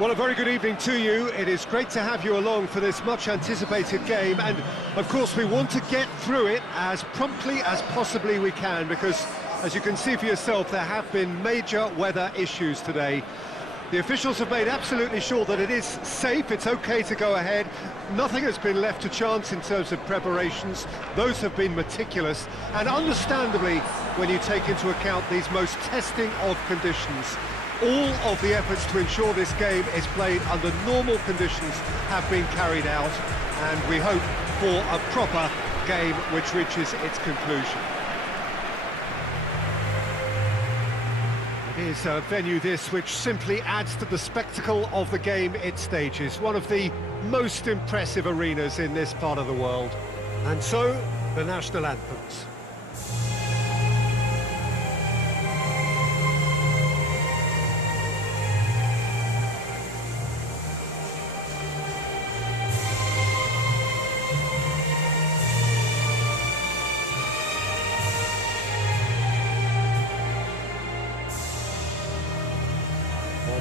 Well, a very good evening to you. It is great to have you along for this much-anticipated game, and of course we want to get through it as promptly as possibly we can, because, as you can see for yourself, there have been major weather issues today. The officials have made absolutely sure that it is safe, it's okay to go ahead. Nothing has been left to chance in terms of preparations. Those have been meticulous, and understandably, when you take into account these most testing of conditions, all of the efforts to ensure this game is played under normal conditions have been carried out, and we hope for a proper game which reaches its conclusion. It is a venue this which simply adds to the spectacle of the game it stages, one of the most impressive arenas in this part of the world. And so, the national anthems.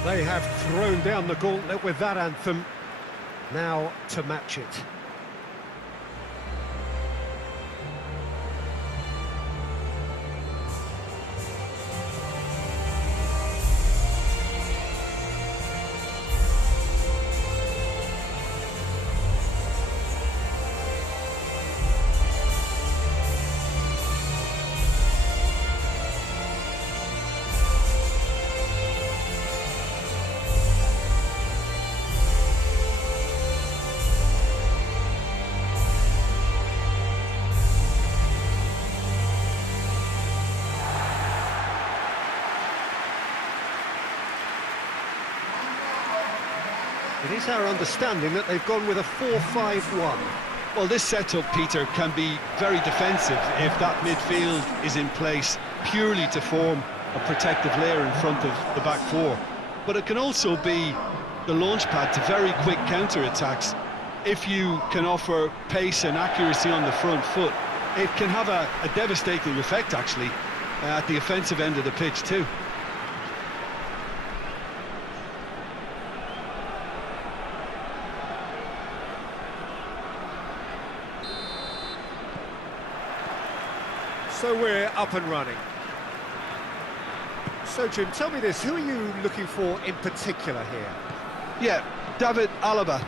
They have thrown down the gauntlet with that anthem. Now to match it. It is our understanding that they've gone with a 4-5-1. Well, this setup, Peter, can be very defensive if that midfield is in place purely to form a protective layer in front of the back four. But it can also be the launch pad to very quick counter-attacks. If you can offer pace and accuracy on the front foot, it can have a devastating effect, actually, at the offensive end of the pitch too. So we're up and running. So, Jim, tell me this, who are you looking for in particular here? Yeah, David Alaba,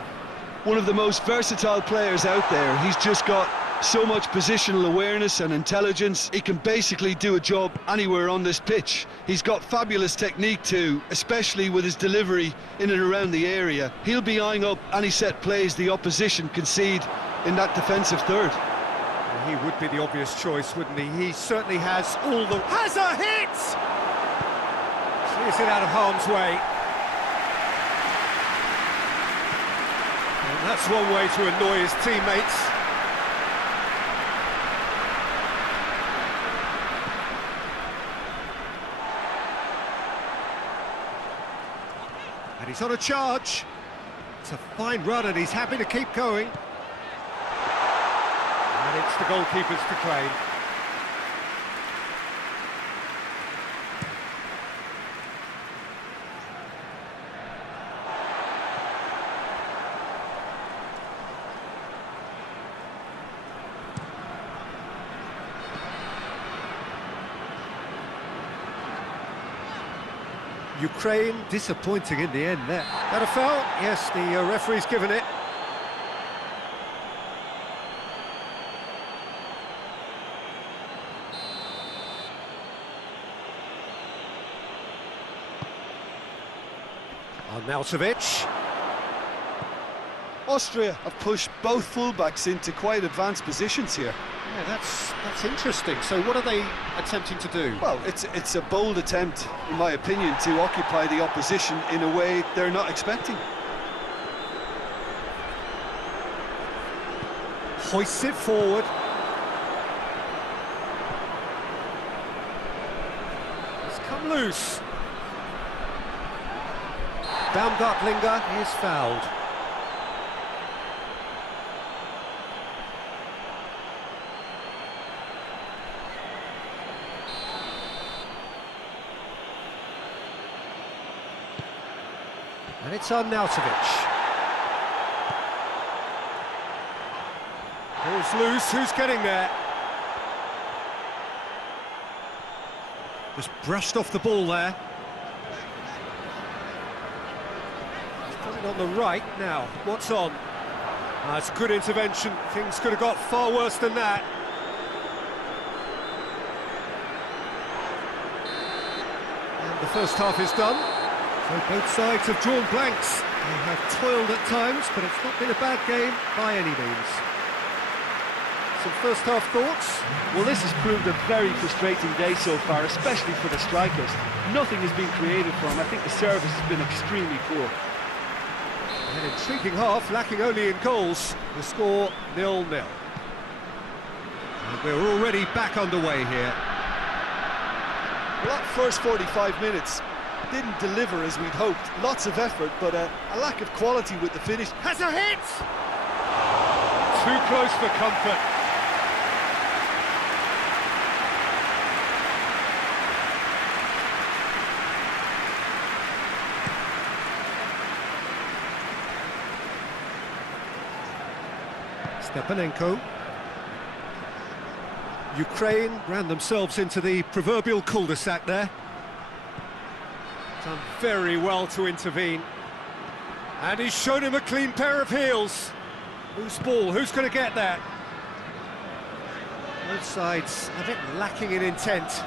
one of the most versatile players out there. He's just got so much positional awareness and intelligence. He can basically do a job anywhere on this pitch. He's got fabulous technique too, especially with his delivery in and around the area. He'll be eyeing up any set plays the opposition concede in that defensive third. He would be the obvious choice, wouldn't he? He certainly has all the... Has a hit! Clears it out of harm's way. And that's one way to annoy his teammates. And he's on a charge. It's a fine run and he's happy to keep going. And it's the goalkeeper's to claim. Ukraine disappointing in the end there. That a foul? Yes, the referee's given it. Arnautovic. Austria have pushed both fullbacks into quite advanced positions here. Yeah, that's interesting. So what are they attempting to do? Well, it's a bold attempt, in my opinion, to occupy the opposition in a way they're not expecting. Hoists it forward. It's come loose. Baumgartlinger is fouled. And it's Arnautovic. Ball's loose, who's getting there? Just brushed off the ball there. He's coming on the right now. What's on? That's a good intervention. Things could have got far worse than that. And the first half is done. So both sides have drawn blanks. They have toiled at times, but it's not been a bad game by any means. Some first half thoughts? Well, this has proved a very frustrating day so far, especially for the strikers. Nothing has been created for them. I think the service has been extremely poor. An intriguing half, lacking only in goals. The score 0-0. And we're already back underway here. Well, that first 45 minutes didn't deliver as we'd hoped. Lots of effort, but a lack of quality with the finish. Has a hit! Too close for comfort. Stepanenko. Ukraine ran themselves into the proverbial cul-de-sac there. Done very well to intervene. And he's shown him a clean pair of heels. Whose ball? Who's going to get that? Both sides a bit lacking in intent.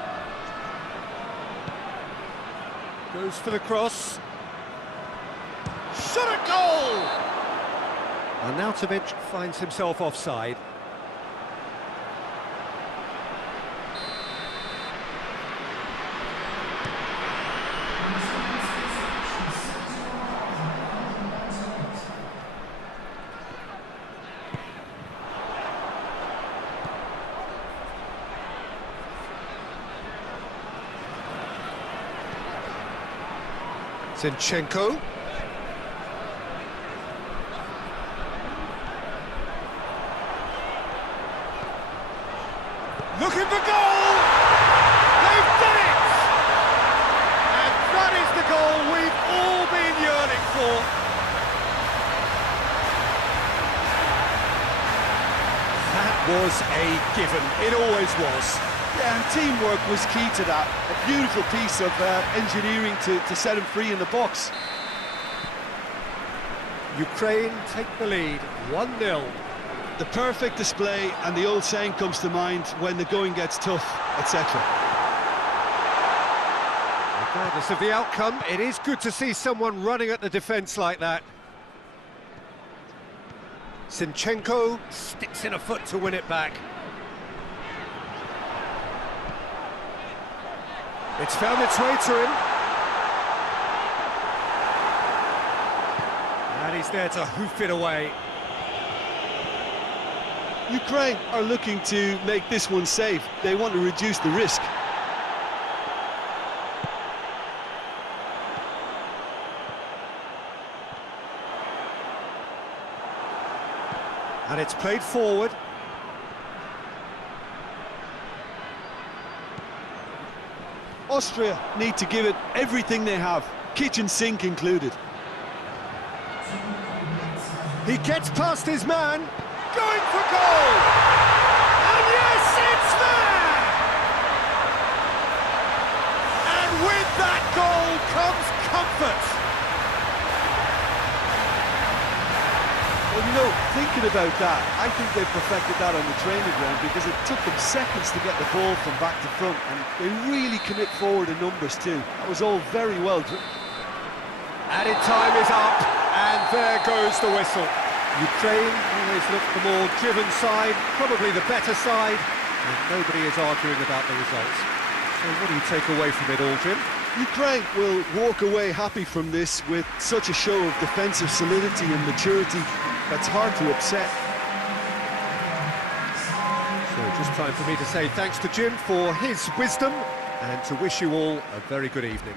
Goes for the cross. Shot a goal! Arnautovic finds himself offside. Zinchenko. Looking for goal! They've done it! And that is the goal we've all been yearning for. That was a given. It always was. Yeah, and teamwork was key to that. A beautiful piece of engineering to set him free in the box. Ukraine take the lead, 1-0. The perfect display, and the old saying comes to mind: when the going gets tough, etc. Regardless of the outcome, it is good to see someone running at the defence like that. Zinchenko sticks in a foot to win it back. It's found its way to him. And he's there to hoof it away. Ukraine are looking to make this one safe. They want to reduce the risk. And it's played forward. Austria need to give it everything they have, kitchen sink included. He gets past his man, going for goal! And yes, it's there! And with that goal comes comfort. Well, you know, thinking about that, I think they perfected that on the training ground, because it took them seconds to get the ball from back to front, and they really commit forward in numbers too. That was all very well done. Added time is up, and there goes the whistle. Ukraine always looked the more driven side, probably the better side, and nobody is arguing about the results. So what do you take away from it all, Jim? Ukraine will walk away happy from this with such a show of defensive solidity and maturity that's hard to upset. So just time for me to say thanks to Jim for his wisdom and to wish you all a very good evening.